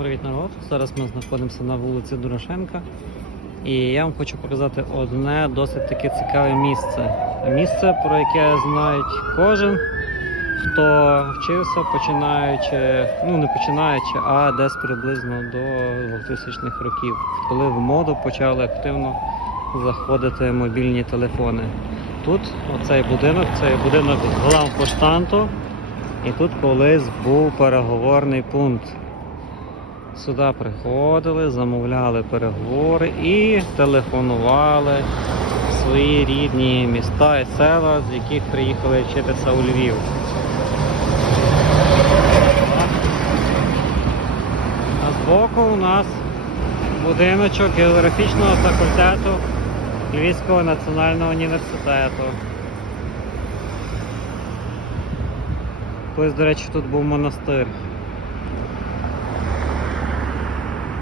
Привіт народ! Зараз ми знаходимося на вулиці Дорошенка. І я вам хочу показати одне досить таке цікаве місце. Місце, про яке знають кожен, хто вчився, починаючи, ну не починаючи, а десь приблизно до 2000-х років, коли в моду почали активно заходити мобільні телефони. Тут оцей будинок, це будинок главпоштанту, і тут колись був переговорний пункт. Сюди приходили, замовляли переговори і телефонували в свої рідні міста і села, з яких приїхали вчитися у Львів. А збоку у нас будиночок географічного факультету Львівського національного університету. Колись, до речі, тут був монастир.